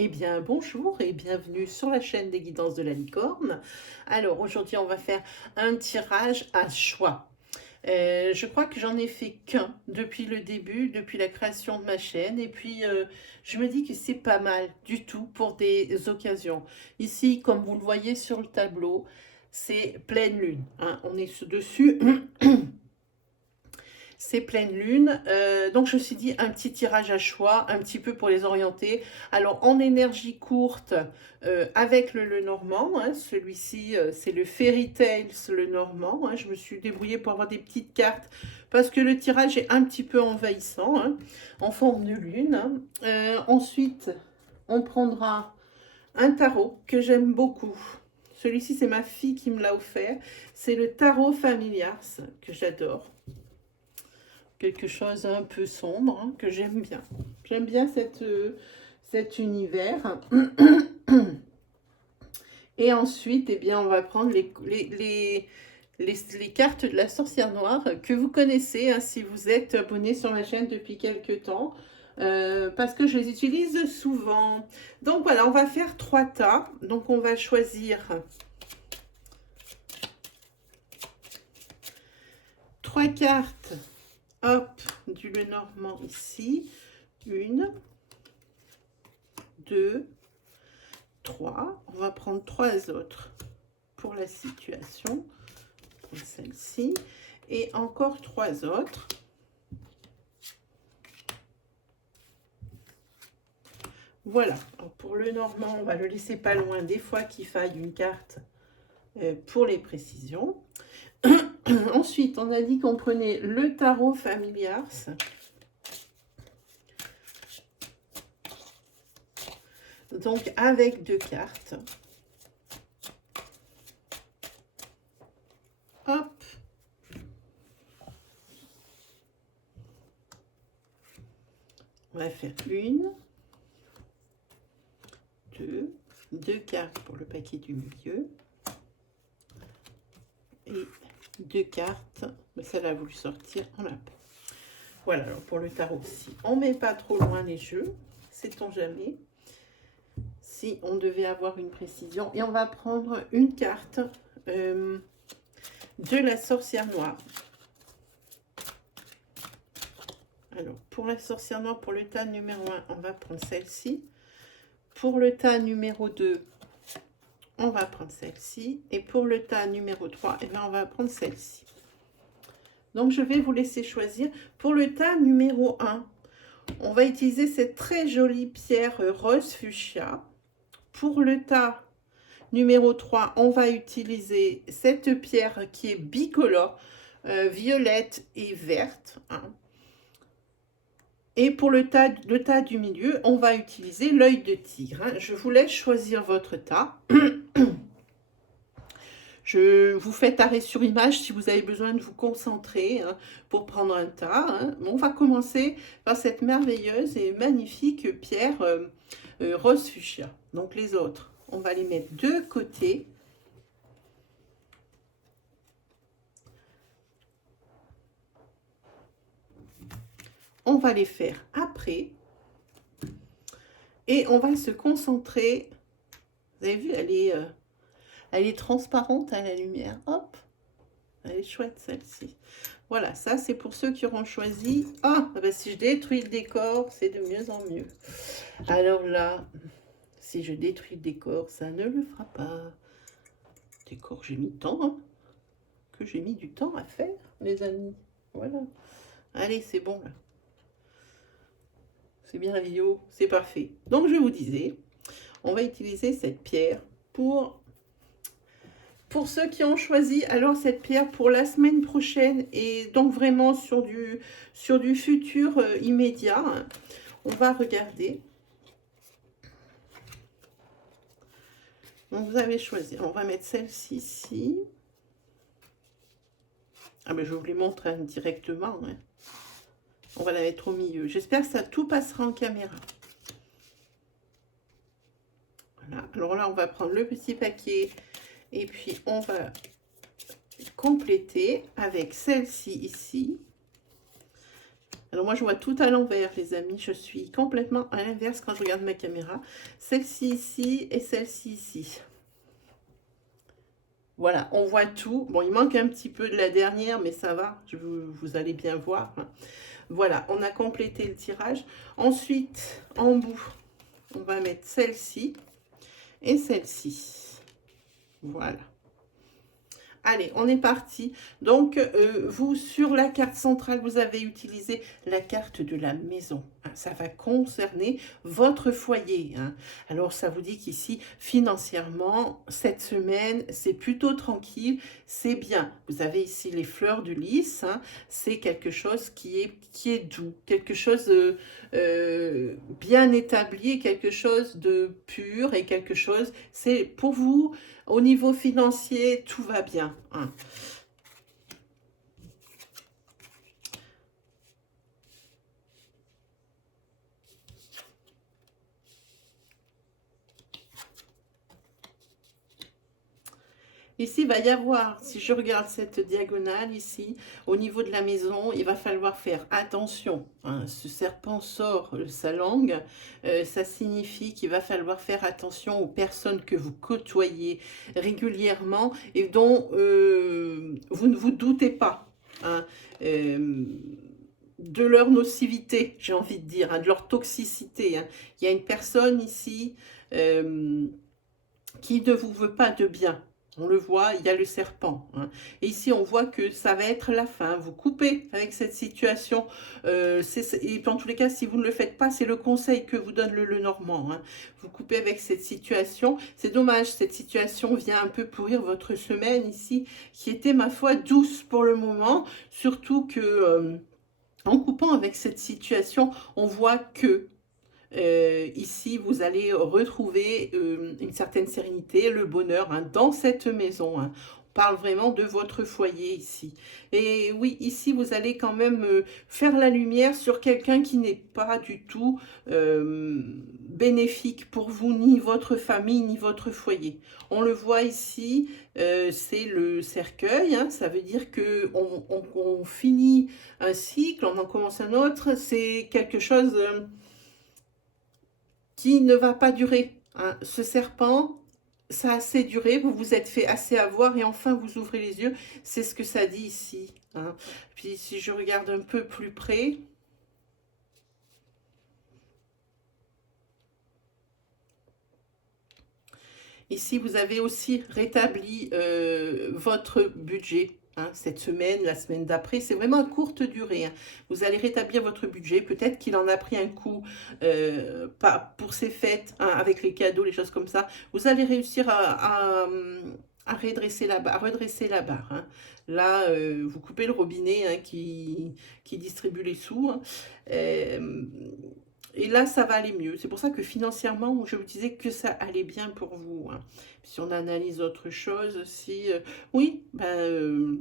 Eh bien, bonjour et bienvenue sur la chaîne des guidances de la licorne. Alors, aujourd'hui, on va faire un tirage à choix. Je crois que j'en ai fait qu'un depuis le début, depuis la création de ma chaîne. Et puis, je me dis que c'est pas mal du tout pour des occasions. Ici, comme vous le voyez sur le tableau, c'est pleine lune, hein. On est dessus. C'est pleine lune, donc je me suis dit un petit tirage à choix, un petit peu pour les orienter. Alors en énergie courte, avec le Lenormand, hein, celui-ci c'est le Fairy Tales le Normand, hein. Je me suis débrouillée pour avoir des petites cartes parce que le tirage est un petit peu envahissant, hein, en forme de lune, hein. Ensuite, on prendra un tarot que j'aime beaucoup. Celui-ci, c'est ma fille qui me l'a offert. C'est le tarot Familiars que j'adore, quelque chose un peu sombre, hein, que j'aime bien. J'aime bien cet univers. Et ensuite, eh bien, on va prendre les cartes de la sorcière noire que vous connaissez, hein, si vous êtes abonné sur ma chaîne depuis quelques temps. Parce que je les utilise souvent. Donc voilà, on va faire 3 tas. Donc on va choisir 3 cartes. Hop, du Lenormand ici. 1, 2, 3. On va prendre 3 autres pour la situation. Pour celle-ci. Et encore 3 autres. Voilà. Alors pour le Normand, on va le laisser pas loin des fois qu'il faille une carte pour les précisions. Ensuite, on a dit qu'on prenait le tarot Familiars. Donc avec 2 cartes. Hop. On va faire 1, 2 cartes pour le paquet du milieu. Et 2 cartes. Mais celle-là a voulu sortir en lapin. Voilà, alors pour le tarot aussi. On ne met pas trop loin les jeux. Sait-on jamais si on devait avoir une précision. Et on va prendre une carte de la sorcière noire. Alors, pour la sorcière noire, pour le tas numéro 1, on va prendre celle-ci. Pour le tas numéro 2, on va prendre celle-ci. Et pour le tas numéro 3, eh bien, on va prendre celle-ci. Donc, je vais vous laisser choisir. Pour le tas numéro 1, on va utiliser cette très jolie pierre rose fuchsia. Pour le tas numéro 3, on va utiliser cette pierre qui est bicolore, violette et verte, hein. Et pour le tas du milieu, on va utiliser l'œil de tigre, hein. Je vous laisse choisir votre tas. Je vous faites arrêt sur image si vous avez besoin de vous concentrer, hein, pour prendre un tas, hein. On va commencer par cette merveilleuse et magnifique pierre rose fuchsia. Donc les autres, on va les mettre de côté. On va les faire après. Et on va se concentrer. Vous avez vu, elle est transparente à la lumière. Hop, elle est chouette celle-ci. Voilà, ça c'est pour ceux qui auront choisi. Ah, ben, si je détruis le décor, c'est de mieux en mieux. Alors là, si je détruis le décor, ça ne le fera pas. Décor, j'ai mis temps, hein, que j'ai mis du temps à faire, les amis. Voilà. Allez, c'est bon là. C'est bien la vidéo, c'est parfait. Donc je vous disais, on va utiliser cette pierre pour ceux qui ont choisi alors cette pierre pour la semaine prochaine et donc vraiment sur du futur immédiat. On va regarder. Donc vous avez choisi, on va mettre celle-ci ici. Ah mais je vous les montre, hein, directement, hein. On va la mettre au milieu. J'espère que ça tout passera en caméra. Voilà. Alors là, on va prendre le petit paquet et puis on va compléter avec celle-ci ici. Alors moi, je vois tout à l'envers, les amis. Je suis complètement à l'inverse quand je regarde ma caméra. Celle-ci ici et celle-ci ici. Voilà, on voit tout. Bon, il manque un petit peu de la dernière, mais ça va. Vous allez bien voir. Voilà, on a complété le tirage. Ensuite, en bout, on va mettre celle-ci et celle-ci. Voilà. Allez, on est parti. Donc, vous, sur la carte centrale, vous avez utilisé la carte de la maison. Hein. Ça va concerner votre foyer. Hein. Alors, ça vous dit qu'ici, financièrement, cette semaine, c'est plutôt tranquille, c'est bien. Vous avez ici les fleurs du lys. Hein. C'est quelque chose qui est doux, quelque chose bien établi, quelque chose de pur et quelque chose, c'est pour vous. Au niveau financier, tout va bien. Hein. Ici, il va y avoir, si je regarde cette diagonale ici, au niveau de la maison, il va falloir faire attention. Hein. Ce serpent sort sa langue, ça signifie qu'il va falloir faire attention aux personnes que vous côtoyez régulièrement et dont vous ne vous doutez pas. Hein. De leur nocivité, j'ai envie de dire, hein, de leur toxicité. Hein. Il y a une personne ici qui ne vous veut pas de bien. On le voit, il y a le serpent. Hein. Et ici, on voit que ça va être la fin. Vous coupez avec cette situation. Et dans tous les cas, si vous ne le faites pas, c'est le conseil que vous donne le Normand. Hein. Vous coupez avec cette situation. C'est dommage, cette situation vient un peu pourrir votre semaine ici, qui était, ma foi, douce pour le moment. Surtout que, en coupant avec cette situation, on voit que ici, vous allez retrouver une certaine sérénité, le bonheur hein, dans cette maison. Hein. On parle vraiment de votre foyer ici. Et oui, ici, vous allez quand même faire la lumière sur quelqu'un qui n'est pas du tout bénéfique pour vous, ni votre famille, ni votre foyer. On le voit ici, c'est le cercueil. Hein, ça veut dire que on finit un cycle, on en commence un autre. C'est quelque chose qui ne va pas durer. Hein. Ce serpent, ça a assez duré, vous vous êtes fait assez avoir et enfin vous ouvrez les yeux. C'est ce que ça dit ici. Hein. Puis si je regarde un peu plus près, ici vous avez aussi rétabli votre budget. Hein, cette semaine, la semaine d'après, c'est vraiment à courte durée. Hein. Vous allez rétablir votre budget. Peut-être qu'il en a pris un coup pas pour ses fêtes, hein, avec les cadeaux, les choses comme ça. Vous allez réussir à redresser la barre. Hein. Là, vous coupez le robinet hein, qui distribue les sous. Hein. Et là, ça va aller mieux. C'est pour ça que financièrement, je vous disais que ça allait bien pour vous. Hein. Si on analyse autre chose, si... oui, ben,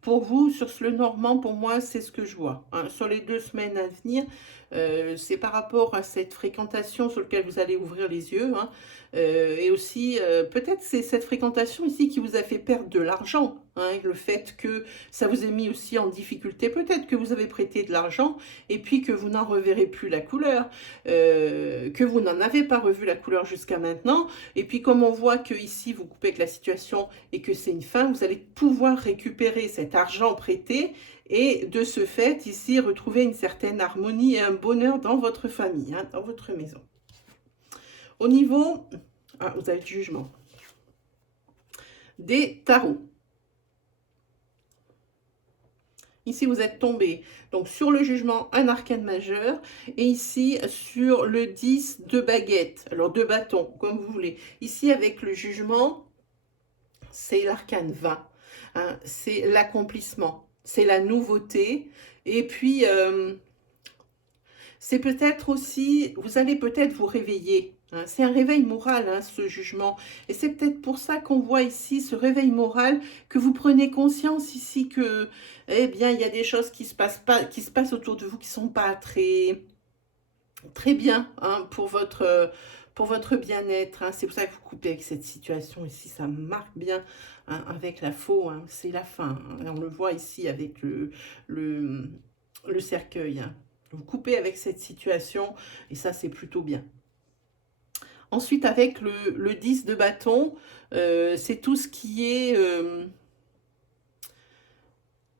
pour vous, sur le Normand, pour moi, c'est ce que je vois. Hein. Sur les 2 semaines à venir, c'est par rapport à cette fréquentation sur laquelle vous allez ouvrir les yeux. Hein. Et aussi, peut-être c'est cette fréquentation ici qui vous a fait perdre de l'argent. Hein, le fait que ça vous ait mis aussi en difficulté. Peut-être que vous avez prêté de l'argent et puis que vous n'en reverrez plus la couleur. Que vous n'en avez pas revu la couleur jusqu'à maintenant. Et puis comme on voit que ici vous coupez avec la situation et que c'est une fin, vous allez pouvoir récupérer cet argent prêté et de ce fait, ici, retrouver une certaine harmonie et un bonheur dans votre famille, hein, dans votre maison. Au niveau, ah, vous avez le jugement, des tarots. Ici, vous êtes tombé donc sur le jugement, un arcane majeur, et ici, sur le 10 de baguettes, alors de bâtons, comme vous voulez. Ici, avec le jugement, c'est l'arcane 20, hein, c'est l'accomplissement, c'est la nouveauté, et puis, c'est peut-être aussi, vous allez peut-être vous réveiller. Hein, c'est un réveil moral, hein, ce jugement. Et c'est peut-être pour ça qu'on voit ici ce réveil moral, que vous prenez conscience ici que, eh bien, il y a des choses qui se passent pas, qui se passent autour de vous qui sont pas très bien hein, pour votre bien-être. Hein. C'est pour ça que vous coupez avec cette situation ici. Ça marque bien hein, avec la faux. Hein, c'est la fin. Hein. On le voit ici avec le le cercueil, hein. Vous coupez avec cette situation et ça, c'est plutôt bien. Ensuite, avec le 10 de bâton, c'est tout ce qui est...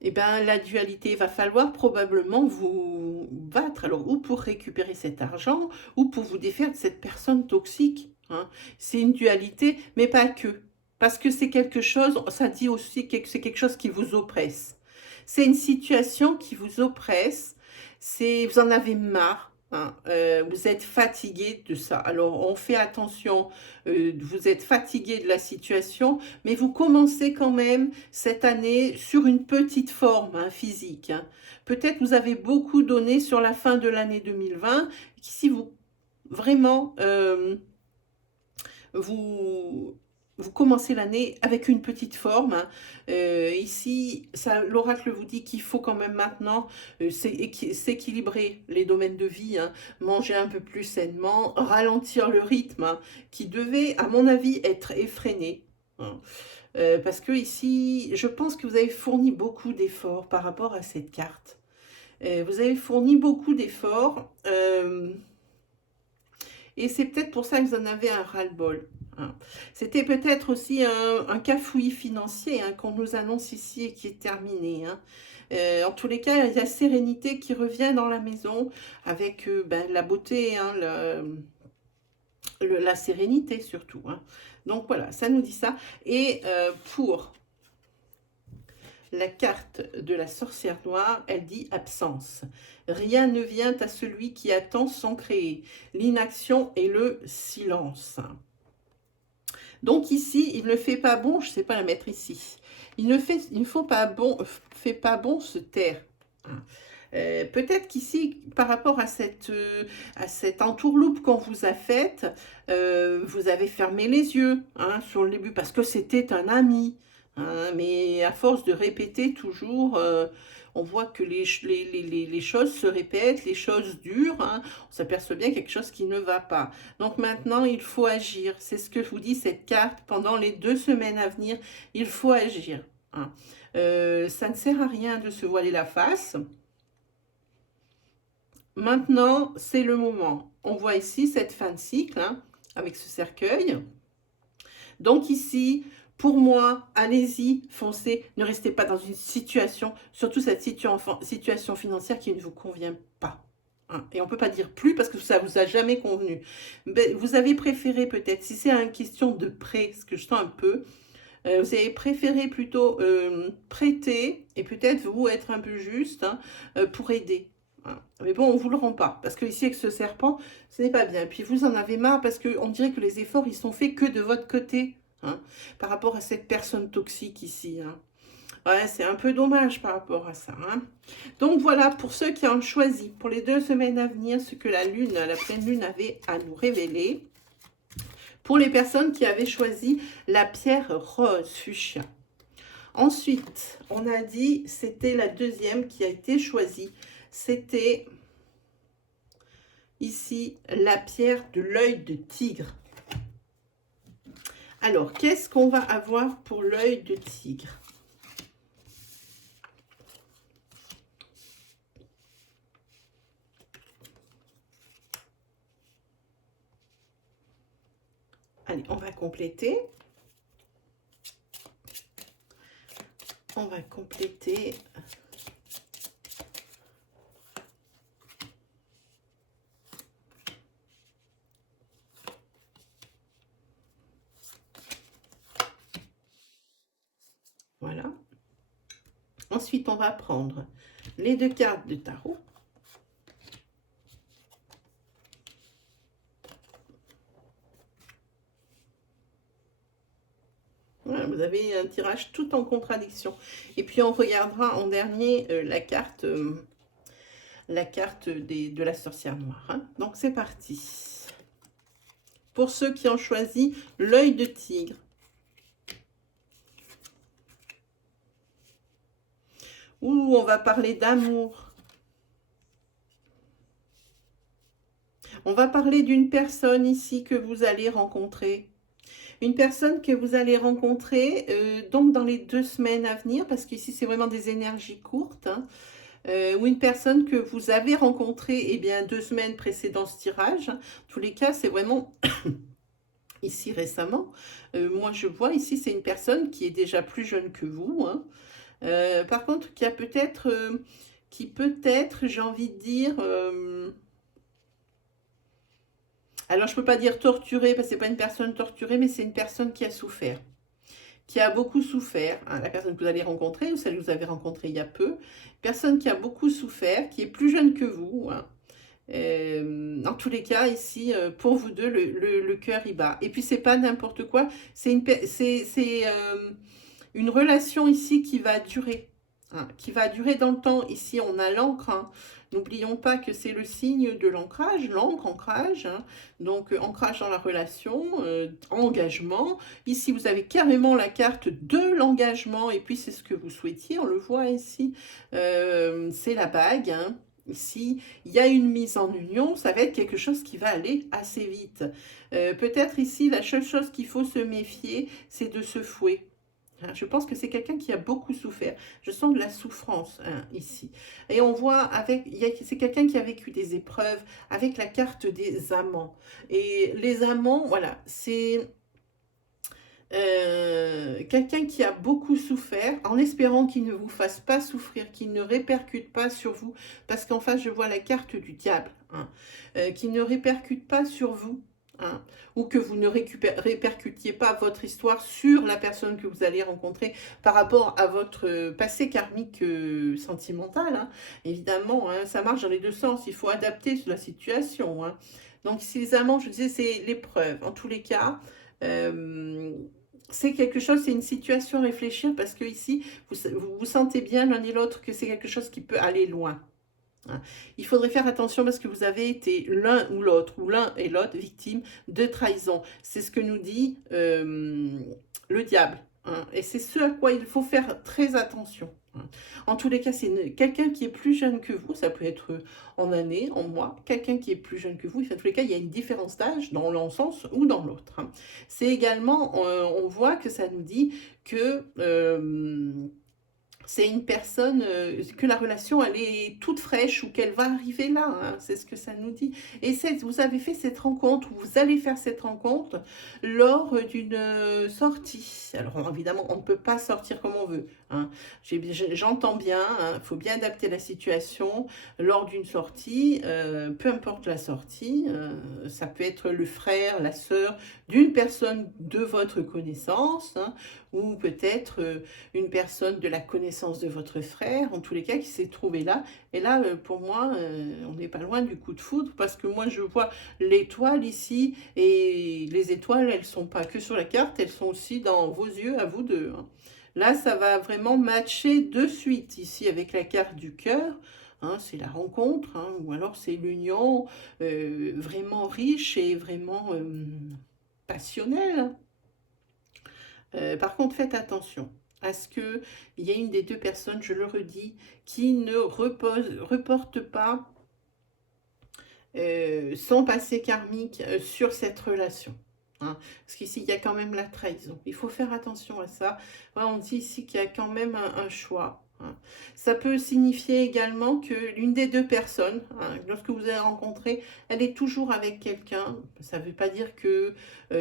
eh ben, la dualité, il va falloir probablement vous battre, alors ou pour récupérer cet argent, ou pour vous défaire de cette personne toxique, hein. C'est une dualité, mais pas que. Parce que c'est quelque chose, ça dit aussi que c'est quelque chose qui vous oppresse. C'est une situation qui vous oppresse, vous en avez marre, hein, vous êtes fatigué de ça. Alors on fait attention, vous êtes fatigué de la situation, mais vous commencez quand même cette année sur une petite forme, hein, physique, hein. Peut-être vous avez beaucoup donné sur la fin de l'année 2020, si vous vraiment vous, vous commencez l'année avec une petite forme, hein. Ici, l'oracle vous dit qu'il faut quand même maintenant s'équilibrer les domaines de vie, hein, manger un peu plus sainement, ralentir le rythme, hein, qui devait, à mon avis, être effréné, hein. Parce que ici, je pense que vous avez fourni beaucoup d'efforts par rapport à cette carte. Vous avez fourni beaucoup d'efforts. Et c'est peut-être pour ça que vous en avez un ras-le-bol, hein. C'était peut-être aussi un cafouillis financier, hein, qu'on nous annonce ici et qui est terminé, hein. En tous les cas, il y a la sérénité qui revient dans la maison avec ben, la beauté, hein, la sérénité surtout, hein. Donc voilà, ça nous dit ça. Et pour la carte de la sorcière noire, elle dit absence. Rien ne vient à celui qui attend sans créer. L'inaction et le silence. Donc ici, il ne fait pas bon, je ne sais pas la mettre ici. Il ne fait pas bon se taire. Peut-être qu'ici, par rapport à cette entourloupe qu'on vous a faite, vous avez fermé les yeux, hein, sur le début, parce que c'était un ami, hein, mais à force de répéter toujours, on voit que les choses se répètent, les choses durent, hein, on s'aperçoit bien quelque chose qui ne va pas. Donc maintenant, il faut agir. C'est ce que vous dit cette carte. Pendant les 2 semaines à venir, il faut agir, hein. Ça ne sert à rien de se voiler la face. Maintenant, c'est le moment. On voit ici cette fin de cycle, hein, avec ce cercueil. Donc ici, pour moi, allez-y, foncez. Ne restez pas dans une situation, surtout cette situation financière qui ne vous convient pas, hein. Et on ne peut pas dire plus parce que ça ne vous a jamais convenu. Mais vous avez préféré peut-être, si c'est une question de prêt, ce que je sens un peu, vous avez préféré plutôt prêter et peut-être vous être un peu juste, hein, pour aider. Mais bon, on ne vous le rend pas. Parce que ici, avec ce serpent, ce n'est pas bien. Puis vous en avez marre parce qu'on dirait que les efforts, ils sont faits que de votre côté, hein, par rapport à cette personne toxique ici, hein. Ouais, c'est un peu dommage par rapport à ça, hein. Donc voilà, pour ceux qui ont choisi, pour les 2 semaines à venir, ce que la pleine lune avait à nous révéler. Pour les personnes qui avaient choisi la pierre rose fuchsia. Ensuite, on a dit, c'était la deuxième qui a été choisie. C'était ici la pierre de l'œil de tigre. Alors, qu'est-ce qu'on va avoir pour l'œil de tigre? Allez, on va compléter. On va compléter. Voilà. Ensuite, on va prendre les 2 cartes de tarot. Voilà, vous avez un tirage tout en contradiction. Et puis, on regardera en dernier la carte de la sorcière noire, hein. Donc, c'est parti. Pour ceux qui ont choisi l'œil de tigre. Ouh, on va parler d'amour. On va parler d'une personne ici que vous allez rencontrer. Une personne que vous allez rencontrer donc dans les 2 semaines à venir, parce qu'ici c'est vraiment des énergies courtes, hein. ou une personne que vous avez rencontrée, eh bien, 2 semaines précédant ce tirage. En tous les cas, c'est vraiment ici récemment. Moi, je vois ici, c'est une personne qui est déjà plus jeune que vous, hein. Par contre, qui a peut-être, qui peut-être, j'ai envie de dire, alors je peux pas dire torturée, parce que c'est pas une personne torturée, mais c'est une personne qui a souffert. Qui a beaucoup souffert, hein, la personne que vous allez rencontrer, ou celle que vous avez rencontrée il y a peu, personne qui a beaucoup souffert, qui est plus jeune que vous, hein. En tous les cas, ici, pour vous deux, le cœur y bat. Et puis, c'est pas n'importe quoi, c'est une relation ici qui va durer, hein, qui va durer dans le temps. Ici, on a l'encre, hein. N'oublions pas que c'est le signe de l'ancrage, l'encre, ancrage, hein. Donc ancrage dans la relation, engagement. Ici, vous avez carrément la carte de l'engagement, et puis c'est ce que vous souhaitiez, on le voit ici, c'est la bague, hein. Ici, il y a une mise en union, ça va être quelque chose qui va aller assez vite. Peut-être ici, la seule chose qu'il faut se méfier, c'est de ce fouet. Je pense que c'est quelqu'un qui a beaucoup souffert. Je sens de la souffrance, hein, ici. Et on voit avec, c'est quelqu'un qui a vécu des épreuves avec la carte des amants. Et les amants, voilà, c'est quelqu'un qui a beaucoup souffert, en espérant qu'il ne vous fasse pas souffrir, qu'il ne répercute pas sur vous, parce qu'en face, je vois la carte du diable, hein, qu'il ne répercute pas sur vous, hein, ou que vous ne répercutiez pas votre histoire sur la personne que vous allez rencontrer par rapport à votre passé karmique sentimental, hein. Évidemment, hein, ça marche dans les deux sens, il faut adapter la situation, hein. Donc, si les amants, je disais, c'est l'épreuve. En tous les cas, c'est quelque chose, c'est une situation à réfléchir, parce que ici, vous sentez bien l'un et l'autre que c'est quelque chose qui peut aller loin, hein. Il faudrait faire attention, parce que vous avez été l'un ou l'autre, ou l'un et l'autre, victime de trahison. C'est ce que nous dit le diable, hein, et c'est ce à quoi il faut faire très attention, hein. En tous les cas, c'est quelqu'un qui est plus jeune que vous, ça peut être en années, en mois, quelqu'un qui est plus jeune que vous. En tous les cas, il y a une différence d'âge dans l'un sens ou dans l'autre, hein. C'est également, on voit que ça nous dit que c'est une personne, que la relation, elle est toute fraîche, ou qu'elle va arriver là, hein, c'est ce que ça nous dit. Et vous avez fait cette rencontre, ou vous allez faire cette rencontre, lors d'une sortie. Alors évidemment, on ne peut pas sortir comme on veut, hein. J'entends bien, il faut bien adapter la situation. Lors d'une sortie, peu importe la sortie, ça peut être le frère, la sœur d'une personne de votre connaissance, hein, ou peut-être une personne de la connaissance de votre frère, en tous les cas, qui s'est trouvé là. Et là, pour moi, on n'est pas loin du coup de foudre, parce que moi, je vois l'étoile ici, et les étoiles, elles ne sont pas que sur la carte, elles sont aussi dans vos yeux, à vous deux, hein. Là, ça va vraiment matcher de suite, ici, avec la carte du cœur, hein, c'est la rencontre, hein, ou alors c'est l'union vraiment riche et vraiment passionnelle. Par contre, faites attention à ce qu'il y ait une des deux personnes, je le redis, qui ne reporte pas son passé karmique sur cette relation, hein. Parce qu'ici, il y a quand même la trahison. Il faut faire attention à ça. Ouais, on dit ici qu'il y a quand même un choix, hein. Ça peut signifier également que l'une des deux personnes, hein, lorsque vous avez rencontré, elle est toujours avec quelqu'un. Ça ne veut pas dire que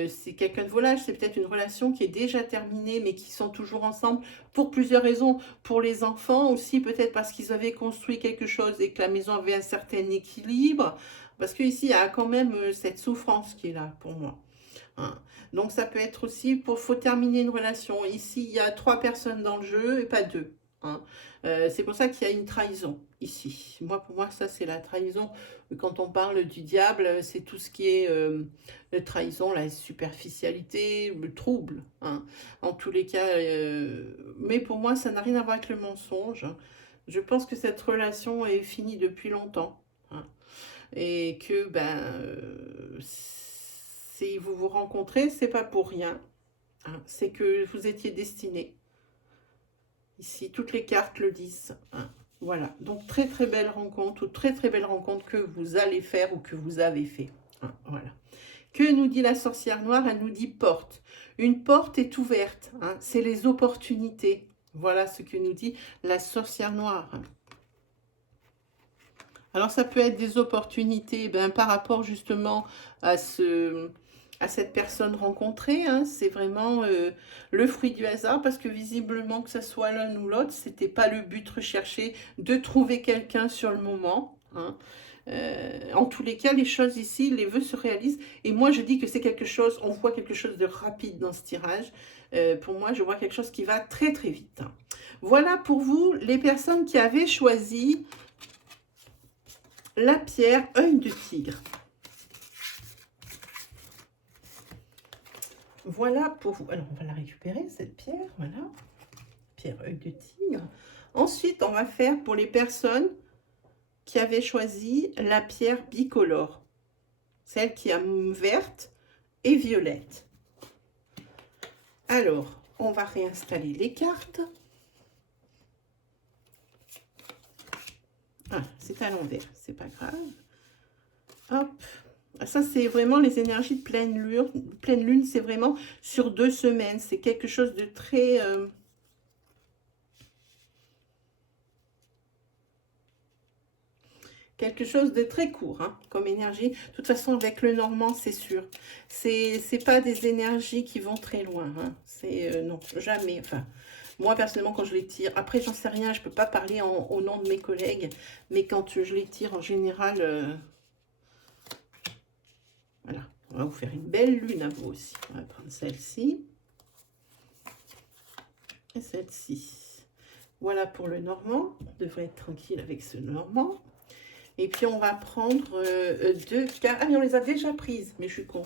c'est quelqu'un de volage, c'est peut-être une relation qui est déjà terminée, mais qui sont toujours ensemble pour plusieurs raisons. Pour les enfants aussi, peut-être parce qu'ils avaient construit quelque chose et que la maison avait un certain équilibre. Parce qu'ici, il y a quand même cette souffrance qui est là pour moi, hein. Donc ça peut être aussi, faut terminer une relation. Ici, il y a 3 personnes dans le jeu et pas 2, hein. C'est pour ça qu'il y a une trahison ici. Pour moi, ça c'est la trahison. Quand on parle du diable, c'est tout ce qui est trahison, la superficialité, le trouble, hein. En tous les cas, mais pour moi, ça n'a rien à voir avec le mensonge. Je pense que cette relation est finie depuis longtemps, hein. Et que si vous vous rencontrez, c'est pas pour rien, hein. C'est que vous étiez destinés. Ici, toutes les cartes le disent, hein. Voilà, donc très très belle rencontre, ou très très belle rencontre que vous allez faire ou que vous avez fait, hein. Voilà. Que nous dit la sorcière noire? Elle nous dit porte. Une porte est ouverte, hein. C'est les opportunités. Voilà ce que nous dit la sorcière noire. Alors, ça peut être des opportunités par rapport justement à à cette personne rencontrée, hein. C'est vraiment le fruit du hasard parce que visiblement, que ce soit l'un ou l'autre, c'était pas le but recherché de trouver quelqu'un sur le moment, hein. En tous les cas, les choses ici, les vœux se réalisent. Et moi, je dis que c'est quelque chose, on voit quelque chose de rapide dans ce tirage. Pour moi, je vois quelque chose qui va très très vite, hein. Voilà pour vous, les personnes qui avaient choisi la pierre œil de tigre. Voilà pour vous. Alors, on va la récupérer, cette pierre. Voilà. Pierre œil de tigre. Ensuite, on va faire pour les personnes qui avaient choisi la pierre bicolore. Celle qui est verte et violette. Alors, on va réinstaller les cartes. Ah, c'est à l'envers, c'est pas grave. Hop. Ça, c'est vraiment les énergies de pleine lune. Pleine lune, c'est vraiment sur 2 semaines. C'est quelque chose de très... quelque chose de très court, hein, comme énergie. De toute façon, avec le normand, c'est sûr. C'est pas des énergies qui vont très loin, hein. C'est... non, jamais. Enfin, moi, personnellement, quand je les tire... Après, j'en sais rien, je peux pas parler au nom de mes collègues. Mais quand je les tire, en général... voilà. On va vous faire une belle lune à vous aussi. On va prendre celle-ci. Et celle-ci. Voilà pour le normand. On devrait être tranquille avec ce normand. Et puis, on va prendre 2 cartes. Ah, mais on les a déjà prises, mais je suis con.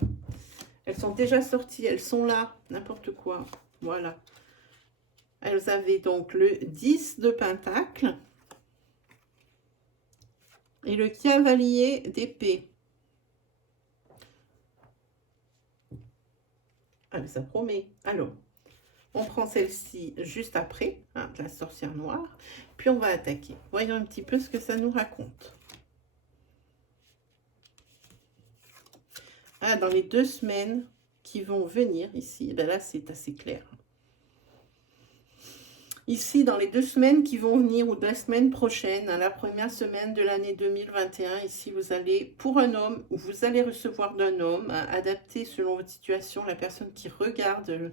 Elles sont déjà sorties, elles sont là, n'importe quoi. Voilà. Elles avaient donc le 10 de pentacle et le cavalier d'épée. Ah, mais ça promet. Alors, on prend celle-ci juste après, hein, la sorcière noire. Puis, on va attaquer. Voyons un petit peu ce que ça nous raconte. Ah, dans les 2 semaines qui vont venir ici, ben là, c'est assez clair. Ici, dans les 2 semaines qui vont venir, ou de la semaine prochaine, hein, la première semaine de l'année 2021, ici, vous allez, pour un homme, ou vous allez recevoir d'un homme, hein, adapté selon votre situation, la personne qui regarde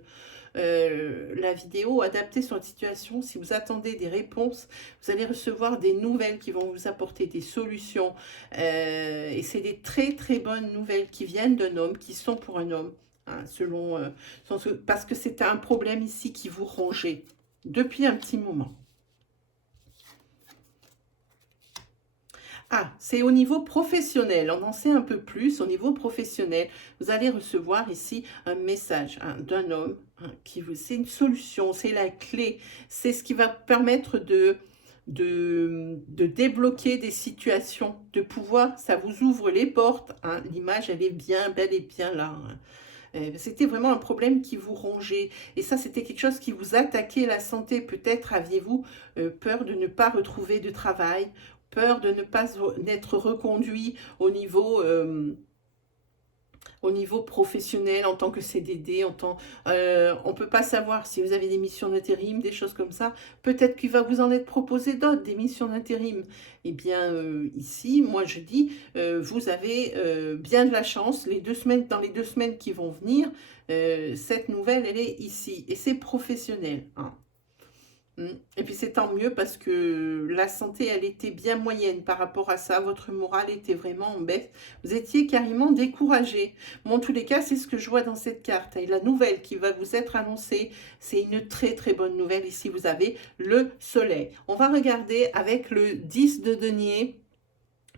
la vidéo, adapté sur votre situation. Si vous attendez des réponses, vous allez recevoir des nouvelles qui vont vous apporter des solutions. Et c'est des très très bonnes nouvelles qui viennent d'un homme, qui sont pour un homme, hein, parce que c'était un problème ici qui vous rongeait depuis un petit moment. Ah, c'est au niveau professionnel, on en sait un peu plus. Au niveau professionnel, vous allez recevoir ici un message, hein, d'un homme, hein, c'est une solution, c'est la clé, c'est ce qui va permettre de débloquer des situations, de pouvoir, ça vous ouvre les portes, hein. L'image, elle est bien, bel et bien là, hein. C'était vraiment un problème qui vous rongeait. Et ça, c'était quelque chose qui vous attaquait la santé. Peut-être aviez-vous peur de ne pas retrouver de travail, peur de ne pas être reconduit au niveau professionnel en tant que CDD. On ne peut pas savoir si vous avez des missions d'intérim, des choses comme ça. Peut-être qu'il va vous en être proposé d'autres, des missions d'intérim. Eh bien, ici, moi je dis, vous avez bien de la chance. Dans les 2 semaines qui vont venir, cette nouvelle, elle est ici. Et c'est professionnel, hein. Et puis c'est tant mieux parce que la santé, elle était bien moyenne par rapport à ça. Votre morale était vraiment en baisse. Vous étiez carrément découragé. Bon, en tous les cas, c'est ce que je vois dans cette carte. Et la nouvelle qui va vous être annoncée, c'est une très très bonne nouvelle. Ici, vous avez le soleil. On va regarder avec le 10 de denier.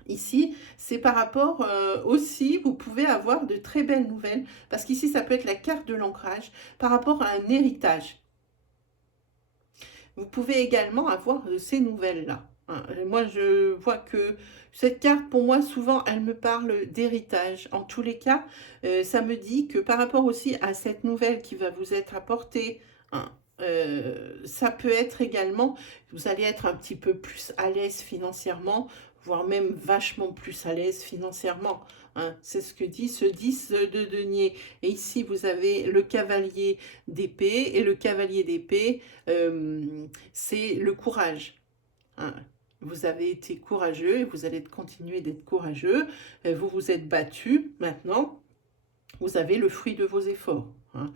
Ici, c'est par rapport aussi, vous pouvez avoir de très belles nouvelles. Parce qu'ici, ça peut être la carte de l'ancrage par rapport à un héritage. Vous pouvez également avoir ces nouvelles-là, hein. Moi, je vois que cette carte, pour moi, souvent, elle me parle d'héritage. En tous les cas, ça me dit que par rapport aussi à cette nouvelle qui va vous être apportée, hein, ça peut être également, vous allez être un petit peu plus à l'aise financièrement, voire même vachement plus à l'aise financièrement, hein. C'est ce que dit ce 10 de denier. Et ici, vous avez le cavalier d'épée. Et le cavalier d'épée, c'est le courage, hein. Vous avez été courageux et vous allez continuer d'être courageux. Vous vous êtes battu. Maintenant, vous avez le fruit de vos efforts. Hein.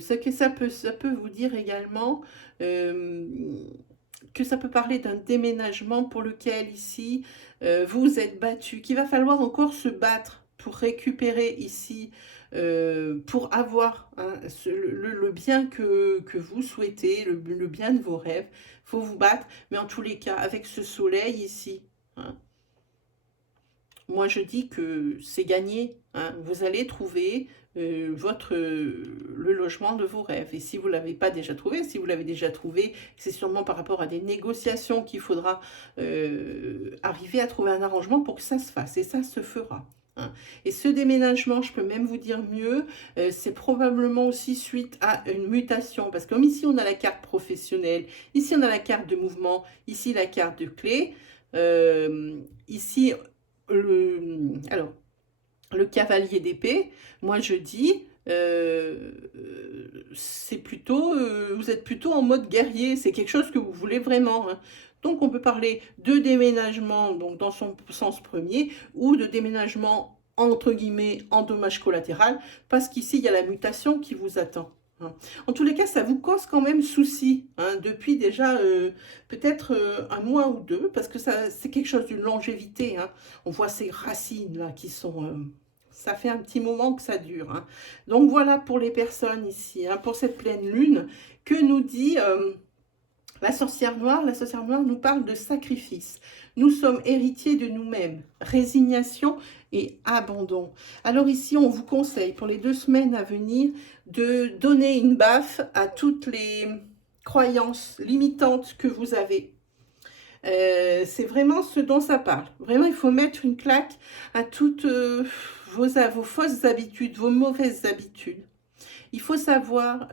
Ça peut vous dire également que ça peut parler d'un déménagement pour lequel ici vous vous êtes battu, qu'il va falloir encore se battre pour récupérer ici, pour avoir hein, le bien que vous souhaitez, le bien de vos rêves. Il faut vous battre, mais en tous les cas, avec ce soleil ici, hein, moi je dis que c'est gagné. Hein. Vous allez trouver le logement de vos rêves. Et si vous ne l'avez pas déjà trouvé, si vous l'avez déjà trouvé, c'est sûrement par rapport à des négociations qu'il faudra arriver à trouver un arrangement pour que ça se fasse. Et ça se fera. Hein. Et ce déménagement, je peux même vous dire mieux, c'est probablement aussi suite à une mutation. Parce que comme ici, on a la carte professionnelle, ici, on a la carte de mouvement, ici, la carte de clé, ici, alors, le cavalier d'épée, moi je dis, c'est plutôt, vous êtes plutôt en mode guerrier, c'est quelque chose que vous voulez vraiment. Hein. Donc on peut parler de déménagement donc dans son sens premier ou de déménagement entre guillemets en dommage collatéral parce qu'ici il y a la mutation qui vous attend. Hein. En tous les cas, ça vous cause quand même souci hein, depuis déjà peut-être un mois ou deux parce que c'est quelque chose d'une longévité. Hein. On voit ces racines là qui sont... ça fait un petit moment que ça dure. Hein. Donc voilà pour les personnes ici, hein, pour cette pleine lune, que nous dit la sorcière noire. La sorcière noire nous parle de sacrifice. Nous sommes héritiers de nous-mêmes, résignation et abandon. Alors ici, on vous conseille pour les 2 semaines à venir de donner une baffe à toutes les croyances limitantes que vous avez. C'est vraiment ce dont ça parle. Vraiment, il faut mettre une claque à toutes vos fausses habitudes, vos mauvaises habitudes. Il faut savoir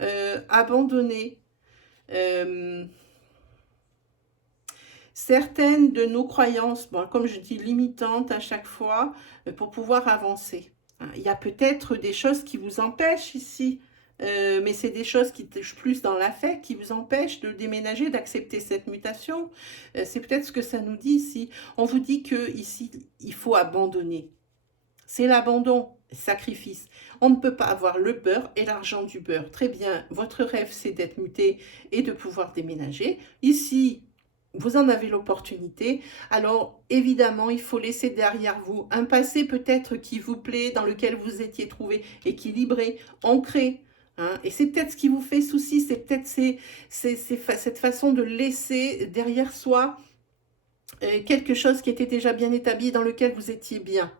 abandonner certaines de nos croyances, bon, comme je dis, limitantes à chaque fois, pour pouvoir avancer. Il y a peut-être des choses qui vous empêchent ici, mais c'est des choses qui touchent plus dans l'affect, qui vous empêchent de déménager, d'accepter cette mutation. C'est peut-être ce que ça nous dit ici. On vous dit que ici, il faut abandonner. C'est l'abandon, sacrifice. On ne peut pas avoir le beurre et l'argent du beurre. Très bien, votre rêve, c'est d'être muté et de pouvoir déménager. Ici, vous en avez l'opportunité. Alors, évidemment, il faut laisser derrière vous un passé peut-être qui vous plaît, dans lequel vous étiez trouvé équilibré, ancré. Hein, et c'est peut-être ce qui vous fait souci, c'est peut-être cette façon de laisser derrière soi quelque chose qui était déjà bien établi, dans lequel vous étiez bien.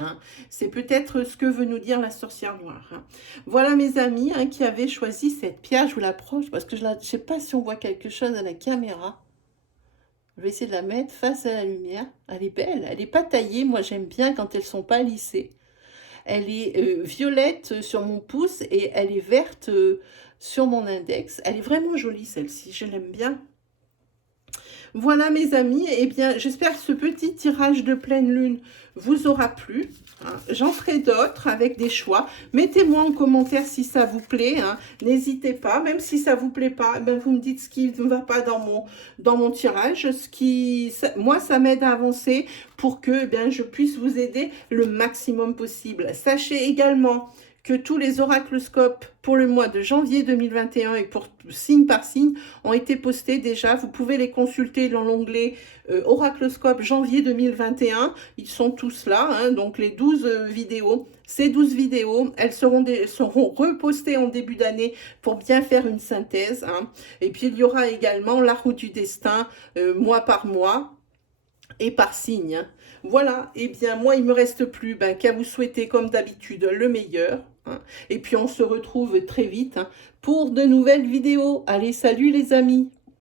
Hein. C'est peut-être ce que veut nous dire la sorcière noire. Hein. Voilà mes amis hein, qui avaient choisi cette pierre. Je vous l'approche parce que je ne sais pas si on voit quelque chose à la caméra. Je vais essayer de la mettre face à la lumière. Elle est belle, elle n'est pas taillée. Moi, j'aime bien quand elles ne sont pas lissées. Elle est violette sur mon pouce et elle est verte sur mon index. Elle est vraiment jolie, celle-ci. Je l'aime bien. Voilà mes amis, eh bien j'espère que ce petit tirage de pleine lune vous aura plu. Hein. J'en ferai d'autres avec des choix. Mettez-moi en commentaire si ça vous plaît. Hein. N'hésitez pas, même si ça vous plaît pas, ben, vous me dites ce qui ne va pas dans mon tirage. Moi, ça m'aide à avancer pour que ben, je puisse vous aider le maximum possible. Sachez également que tous les oracloscopes pour le mois de janvier 2021 et pour signe par signe ont été postés déjà. Vous pouvez les consulter dans l'onglet oracloscope janvier 2021. Ils sont tous là, hein, donc les 12 vidéos. Ces 12 vidéos, elles seront repostées en début d'année pour bien faire une synthèse. Hein. Et puis, il y aura également la roue du destin, mois par mois et par signe. Hein. Voilà, et bien moi il ne me reste plus qu'à vous souhaiter comme d'habitude le meilleur. Hein. Et puis on se retrouve très vite hein, pour de nouvelles vidéos. Allez, salut les amis!